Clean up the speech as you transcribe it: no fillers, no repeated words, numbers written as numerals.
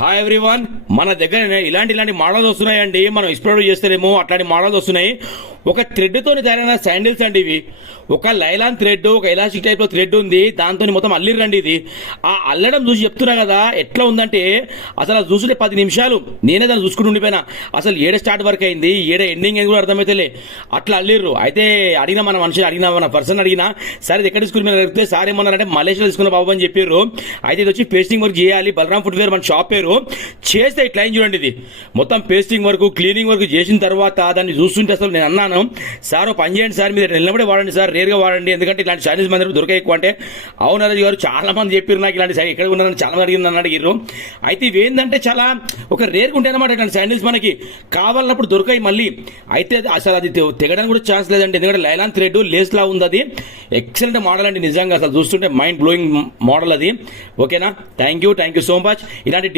Hi everyone, మన దగ్గర ఇలాంటి మోడల్స్ వస్తున్నాయండి. మనం ఎక్స్ప్లోర్ చేస్తేనేమో అట్లాంటి మోడల్స్ వస్తున్నాయి. ఒక థ్రెడ్ తోని తయారైన శాండిల్స్ అండి ఇవి. ఒక లైలాన్ థ్రెడ్, ఒక ఎలాస్టిక్ టైప్ లో థ్రెడ్ ఉంది, దాంతో మొత్తం అల్లిరండి ఇది. ఆ అల్లడం చూసి చెప్తున్నా కదా ఎట్లా ఉందంటే, అసలు అది చూస్తుంటే 10 నిమిషాలు నేనే దాన్ని చూసుకుని ఉండిపోయినా. అసలు ఏడ స్టార్ట్ వర్క్ అయింది, ఏడ ఎండింగ్ అయింది కూడా అర్థమైతేలే, అట్లా అల్లిర్రు. అయితే అడిగిన మన మనిషి అడిగిన మన పర్సన్ అడిగినా, సార్ ఇది ఎక్కడ తీసుకుని మీరు అడిగితే సార్ ఏమన్నారంటే మలేషియాలో తీసుకున్న బాబు అని చెప్పారు. అయితే ఇది వచ్చి పేస్టింగ్ వర్క్ చేయాలి, బలరాం ఫుట్వేర్ మన షాప్ పేరు. చేస్తే ఇట్లా అయింది చూడండి. ఇది మొత్తం పేస్టింగ్ వర్క్, క్లీనింగ్ వర్క్ చేసిన తర్వాత దాన్ని చూస్తుంటే అసలు నేను అన్నాను, సార్ ఓ పని చేయండి సార్, మీరు నిలబడి వాడండి సార్, రేరుగా వాడండి, ఎందుకంటే ఇలాంటి శాండిల్స్ మంది దొరకాయి ఎక్కువ. అంటే అవును రాజు గారు, చాలా మంది చెప్పారు నాకు ఇలాంటి ఎక్కడ ఉన్నారని చాలా మంది అడిగారు. అయితే ఇవేంటంటే చాలా ఒక రేరుగా ఉంటాయి అనమాట ఇలాంటి శాండిల్స్, మనకి కావాలన్నప్పుడు దొరకాయి మళ్ళీ. అయితే అసలు అది తెగడానికి కూడా ఛాన్స్ లేదండి, ఎందుకంటే లైలాన్ థ్రెడ్ లేస్ లా ఉంది. అది ఎక్సలెంట్ మోడల్ అండి, నిజంగా అసలు చూస్తుంటే మైండ్ బ్లోయింగ్ మోడల్ అది. ఓకేనా, థ్యాంక్ యూ సో మచ్. ఇలాంటి